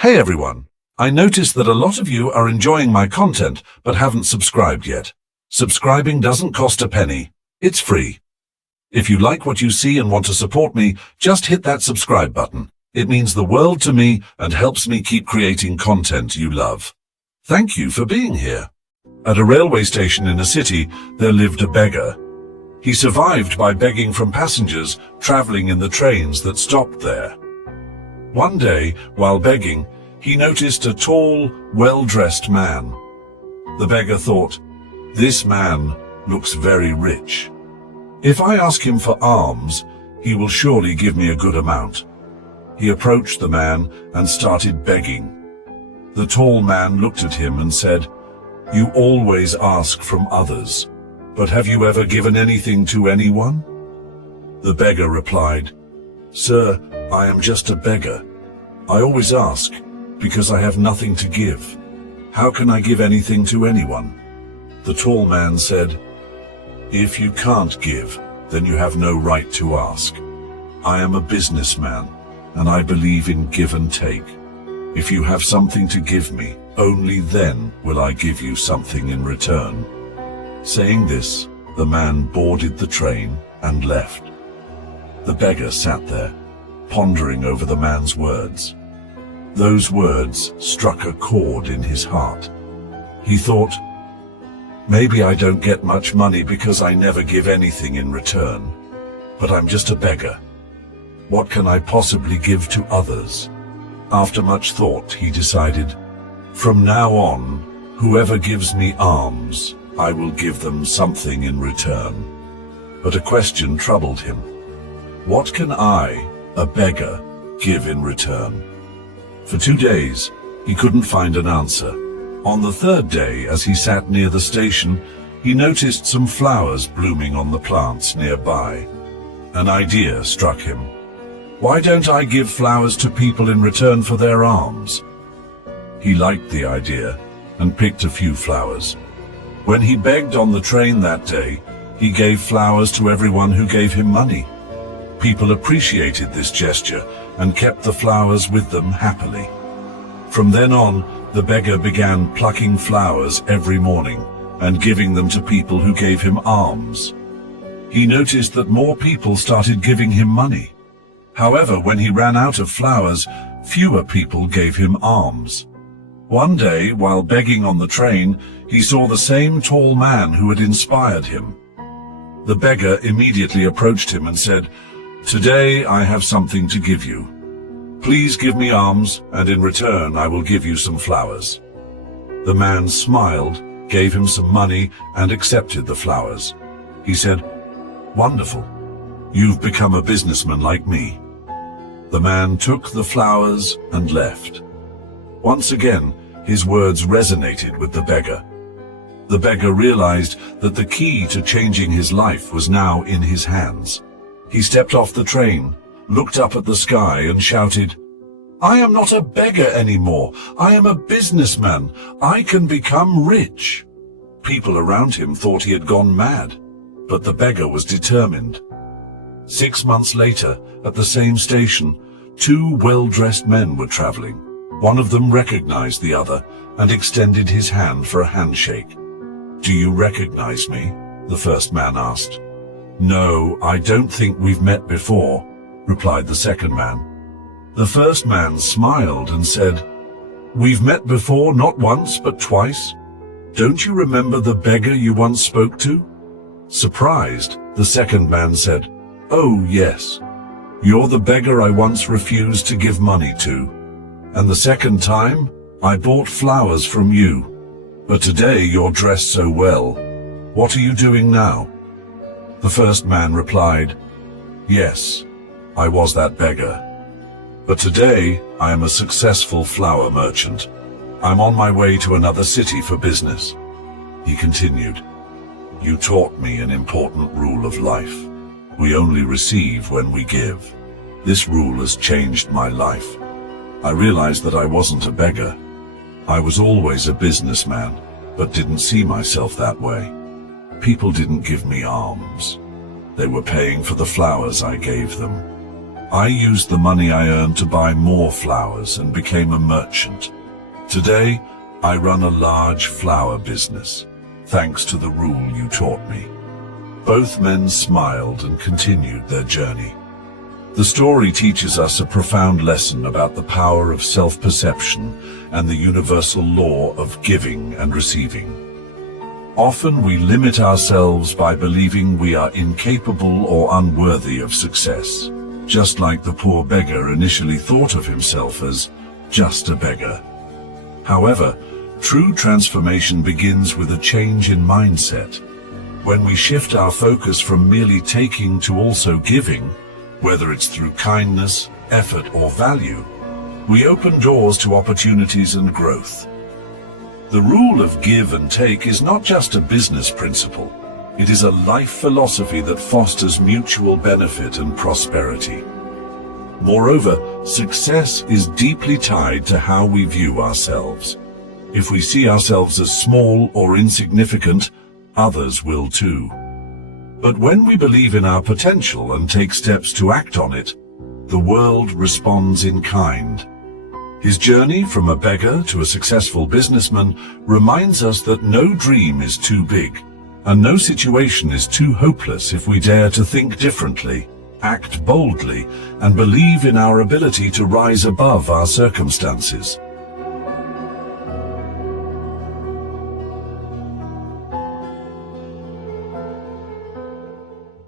Hey everyone! I noticed that a lot of you are enjoying my content but haven't subscribed yet. Subscribing doesn't cost a penny. It's free. If you like what you see and want to support me, just hit that subscribe button. It means the world to me and helps me keep creating content you love. Thank you for being here. At a railway station in a city, there lived a beggar. He survived by begging from passengers traveling in the trains that stopped there. One day, while begging, he noticed a tall, well-dressed man. The beggar thought, "This man looks very rich. If I ask him for alms, he will surely give me a good amount." He approached the man and started begging. The tall man looked at him and said, "You always ask from others, but have you ever given anything to anyone?" The beggar replied, "Sir, I am just a beggar. I always ask, because I have nothing to give. How can I give anything to anyone?" The tall man said, "If you can't give, then you have no right to ask. I am a businessman, and I believe in give and take. If you have something to give me, only then will I give you something in return." Saying this, the man boarded the train and left. The beggar sat there, pondering over the man's words. Those words struck a chord in his heart. He thought, "Maybe I don't get much money because I never give anything in return. But I'm just a beggar. What can I possibly give to others?" After much thought, he decided, "From now on, whoever gives me alms, I will give them something in return." But a question troubled him. What can I, a beggar, give in return? For 2 days, he couldn't find an answer. On the third day, as he sat near the station, he noticed some flowers blooming on the plants nearby. An idea struck him. Why don't I give flowers to people in return for their alms? He liked the idea and picked a few flowers. When he begged on the train that day, he gave flowers to everyone who gave him money. People appreciated this gesture and kept the flowers with them happily. From then on, the beggar began plucking flowers every morning and giving them to people who gave him alms. He noticed that more people started giving him money. However, when he ran out of flowers, fewer people gave him alms. One day, while begging on the train, he saw the same tall man who had inspired him. The beggar immediately approached him and said, "Today I have something to give you. Please give me alms, and in return I will give you some flowers." The man smiled, gave him some money, and accepted the flowers. He said, "Wonderful. You've become a businessman like me." The man took the flowers and left. Once again, his words resonated with the beggar. The beggar realized that the key to changing his life was now in his hands. He stepped off the train, looked up at the sky and shouted, "I am not a beggar anymore. I am a businessman. I can become rich." People around him thought he had gone mad, but the beggar was determined. 6 months later, at the same station, 2 well-dressed men were traveling. One of them recognized the other and extended his hand for a handshake. "Do you recognize me?" the first man asked. "No, I don't think we've met before," replied the second man. The first man smiled and said, "We've met before, not once, but twice. Don't you remember the beggar you once spoke to?" Surprised, the second man said, "Oh, yes. You're the beggar I once refused to give money to. And the second time, I bought flowers from you. But today you're dressed so well. What are you doing now?" The first man replied, "Yes, I was that beggar. But today I am a successful flower merchant. I'm on my way to another city for business." He continued, "You taught me an important rule of life. We only receive when we give. This rule has changed my life. I realized that I wasn't a beggar. I was always a businessman, but didn't see myself that way. People didn't give me alms. They were paying for the flowers I gave them. I used the money I earned to buy more flowers and became a merchant. Today, I run a large flower business, thanks to the rule you taught me. Both men smiled and continued their journey. The story teaches us a profound lesson about the power of self-perception and the universal law of giving and receiving. Often we limit ourselves by believing we are incapable or unworthy of success, just like the poor beggar initially thought of himself as just a beggar. However, true transformation begins with a change in mindset. When we shift our focus from merely taking to also giving, whether it's through kindness, effort, or value, we open doors to opportunities and growth. The rule of give and take is not just a business principle. It is a life philosophy that fosters mutual benefit and prosperity. Moreover, success is deeply tied to how we view ourselves. If we see ourselves as small or insignificant, others will too. But when we believe in our potential and take steps to act on it, the world responds in kind. His journey from a beggar to a successful businessman reminds us that no dream is too big, and no situation is too hopeless if we dare to think differently, act boldly, and believe in our ability to rise above our circumstances.